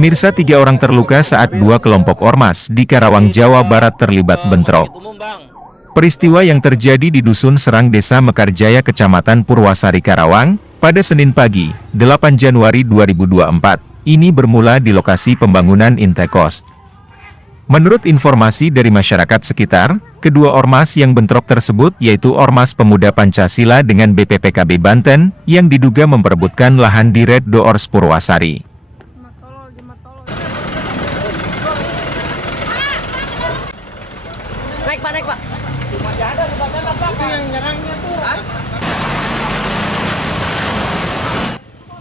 Pemirsa, 3 orang terluka saat 2 kelompok ormas di Karawang, Jawa Barat terlibat bentrok. Peristiwa yang terjadi di Dusun Serang, Desa Mekarjaya, Kecamatan Purwasari, Karawang, pada Senin pagi, 8 Januari 2024, ini bermula di lokasi pembangunan Intekos. Menurut informasi dari masyarakat sekitar, kedua ormas yang bentrok tersebut yaitu Ormas Pemuda Pancasila dengan BPPKB Banten, yang diduga memperebutkan lahan di Red Doors Purwasari. Naik Pak.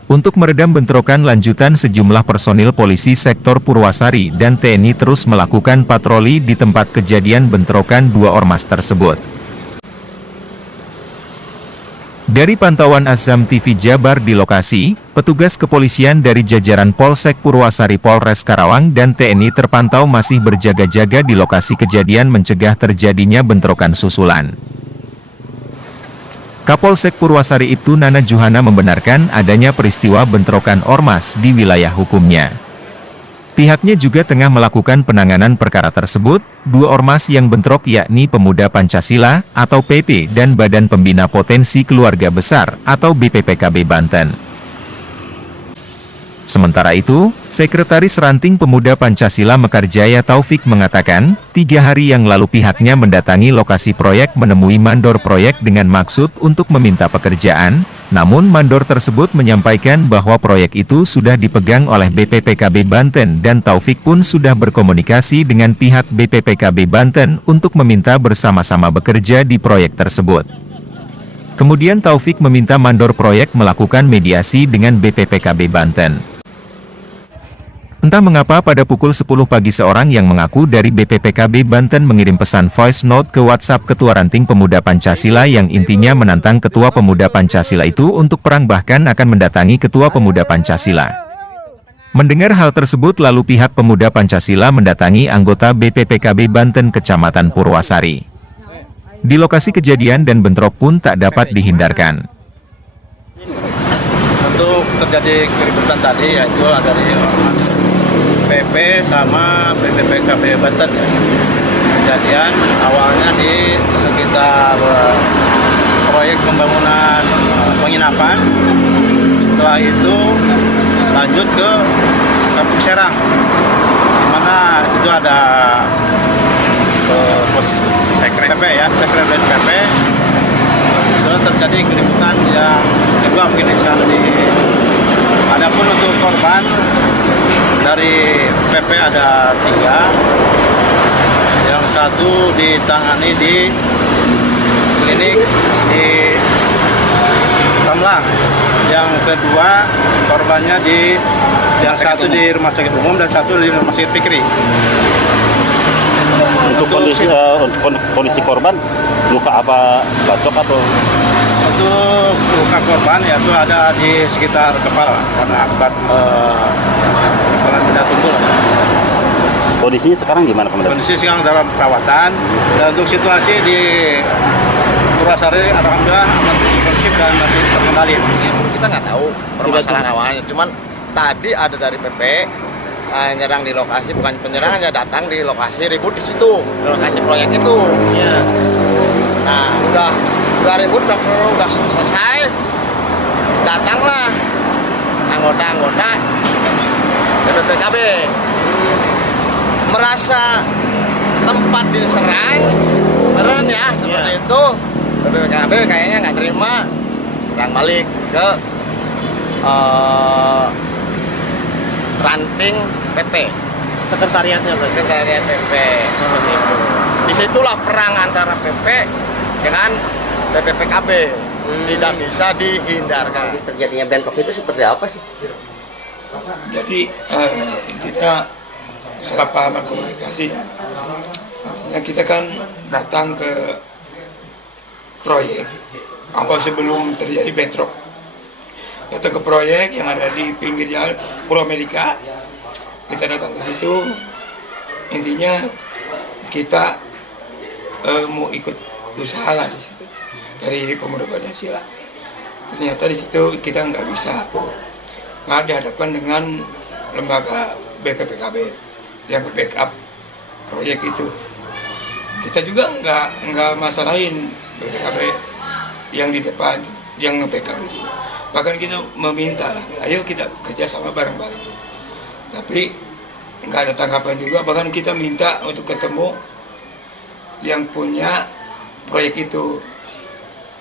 Untuk meredam bentrokan lanjutan, sejumlah personil polisi sektor Purwasari dan TNI terus melakukan patroli di tempat kejadian bentrokan 2 ormas tersebut. Dari pantauan Azam TV Jabar di lokasi, petugas kepolisian dari jajaran Polsek Purwasari, Polres Karawang dan TNI terpantau masih berjaga-jaga di lokasi kejadian mencegah terjadinya bentrokan susulan. Kapolsek Purwasari Ibtu Nana Juhana membenarkan adanya peristiwa bentrokan ormas di wilayah hukumnya. Pihaknya juga tengah melakukan penanganan perkara tersebut. 2 ormas yang bentrok yakni Pemuda Pancasila atau PP dan Badan Pembina Potensi Keluarga Besar atau BPPKB Banten. Sementara itu, Sekretaris Ranting Pemuda Pancasila Mekarjaya Taufik mengatakan, 3 hari yang lalu pihaknya mendatangi lokasi proyek menemui mandor proyek dengan maksud untuk meminta pekerjaan, namun mandor tersebut menyampaikan bahwa proyek itu sudah dipegang oleh BPPKB Banten dan Taufik pun sudah berkomunikasi dengan pihak BPPKB Banten untuk meminta bersama-sama bekerja di proyek tersebut. Kemudian Taufik meminta mandor proyek melakukan mediasi dengan BPPKB Banten. Entah mengapa pada pukul 10 pagi seorang yang mengaku dari BPPKB Banten mengirim pesan voice note ke WhatsApp Ketua Ranting Pemuda Pancasila yang intinya menantang Ketua Pemuda Pancasila itu untuk perang, bahkan akan mendatangi Ketua Pemuda Pancasila. Mendengar hal tersebut, lalu pihak Pemuda Pancasila mendatangi anggota BPPKB Banten Kecamatan Purwasari. Di lokasi kejadian dan bentrok pun tak dapat dihindarkan. Untuk terjadi keributan tadi yaitu ada dari ormas PP sama BPPKB Banten. Kejadian awalnya di sekitar proyek pembangunan penginapan. Setelah itu lanjut ke Kampung Serang, di mana situ ada pos sekret PP ya, sekret PP. Sudah terjadi keributan yang kedua mungkin di sana di. Adapun untuk korban dari PP ada 3, yang satu ditangani di klinik di Tamlang, yang kedua korbannya yang satu di rumah sakit umum dan satu di rumah sakit Fikri. Untuk kondisi korban, luka apa, bacok atau? Untuk luka korban yaitu ada di sekitar kepala karena akibat kepala tidak tumpul. Kondisinya sekarang gimana, Komandan? Kondisi sekarang dalam perawatan, dan untuk situasi di Purwasari alhamdulillah aman, kondusif dan masih terkendali. Kita nggak tahu permasalahan awalnya, cuman tadi ada dari PP nyerang di lokasi, bukan penyerangan, ya datang di lokasi, ribut di situ, di lokasi proyek itu. Ya. Nah, udah ribut, udah selesai, datanglah anggota-anggota BPPKB merasa tempat diserang, keren ya, seperti itu. BPPKB kayaknya nggak terima, serang balik ke Ranting PP, Sekretariatnya berarti. Sekretariat PP. Disitulah perang antara PP dengan BPPKB. Tidak bisa dihindarkan. Terjadinya bentrok itu seperti apa sih? Jadi intinya salah paham komunikasi. Artinya kita kan datang ke proyek awal sebelum terjadi bentrok. Datang ke proyek yang ada di pinggir jalan Pulau Amerika. Kita datang ke situ, intinya kita mau ikut usaha lah di situ dari Pemuda Pancasila. Ternyata di situ kita nggak bisa, nggak dihadapkan dengan lembaga BPKB yang backup proyek itu. Kita juga nggak masalahin BPKB yang di depan, yang nge-backup itu. Bahkan kita meminta lah, ayo kita kerja sama bareng-bareng. Tapi nggak ada tanggapan juga, bahkan kita minta untuk ketemu yang punya proyek itu.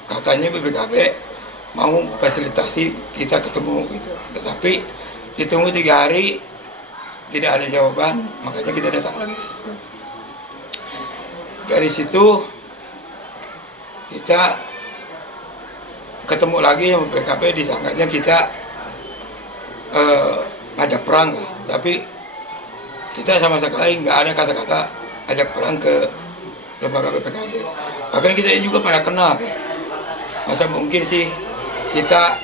Katanya BPKB mau fasilitasi kita ketemu gitu. Tetapi ditunggu 3 hari tidak ada jawaban, makanya kita datang lagi. Dari situ kita ketemu lagi sama BPKB, disangkanya kita ngajak perang lah. Tapi kita sama sekali nggak ada kata-kata ajak perang ke lembaga BPKB. Bahkan kita juga pada kenal. Masa mungkin sih kita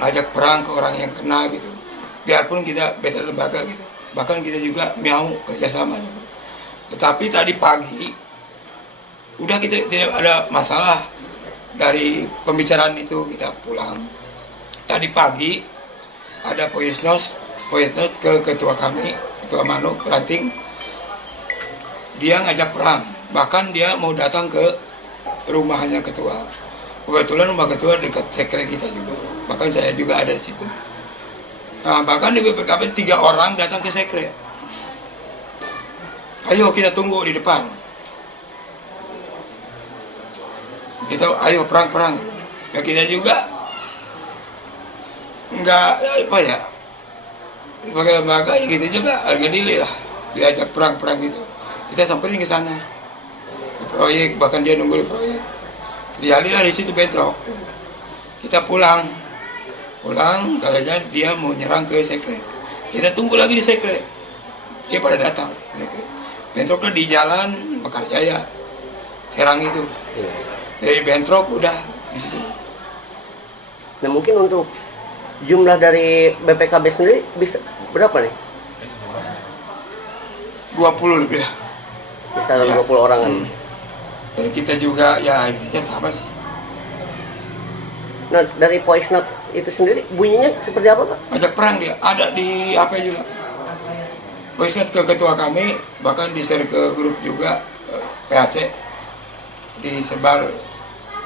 ajak perang ke orang yang kenal gitu. Biarpun kita beda lembaga gitu. Bahkan kita juga mau kerjasama. Tetapi tadi pagi udah kita tidak ada masalah dari pembicaraan itu, kita pulang. Tadi pagi ada voice note ke ketua kami, Ketua Manu Ranting. Dia ngajak perang, bahkan dia mau datang ke rumahnya ketua. Kebetulan rumah ketua dekat sekre kita juga, bahkan saya juga ada di situ. Nah, bahkan di BPKB 3 orang datang ke sekre. Ayo kita tunggu di depan. Kita ayo perang-perang. Ya kita juga nggak apa ya, sebagai lembaga ya gitu juga harga diri lah, diajak perang-perang gitu. Kita samperin ke sana, ke proyek, bahkan dia nunggu di proyek. Dialihlah di situ bentrok. Kita pulang, katanya dia mau nyerang ke sekre. Kita tunggu lagi di sekre. Dia pada datang. Bentroknya di jalan Mekarjaya, Serang itu. Dari bentrok udah di situ. Nah mungkin untuk jumlah dari BPKB sendiri bisa berapa nih? 20 lebih lah. Kisaran Ya. 20 orangan. Jadi kita juga ya intinya sama sih. Nah dari voice note itu sendiri bunyinya seperti apa Pak? Ajak perang dia, ada di HP juga. Voice note ke ketua kami, bahkan di-share ke grup juga, PHC. Disebar,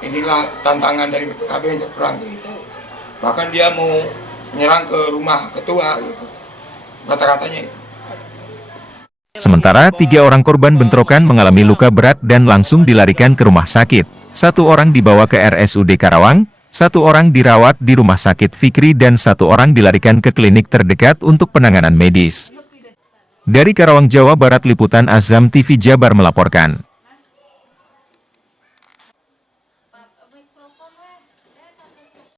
inilah tantangan dari BPKB ajak perang gitu. Bahkan dia mau menyerang ke rumah ketua gitu. Kata-katanya itu. Sementara 3 orang korban bentrokan mengalami luka berat dan langsung dilarikan ke rumah sakit. 1 orang dibawa ke RSUD Karawang, 1 orang dirawat di Rumah Sakit Fikri dan 1 orang dilarikan ke klinik terdekat untuk penanganan medis. Dari Karawang, Jawa Barat, Liputan Azam TV Jabar melaporkan.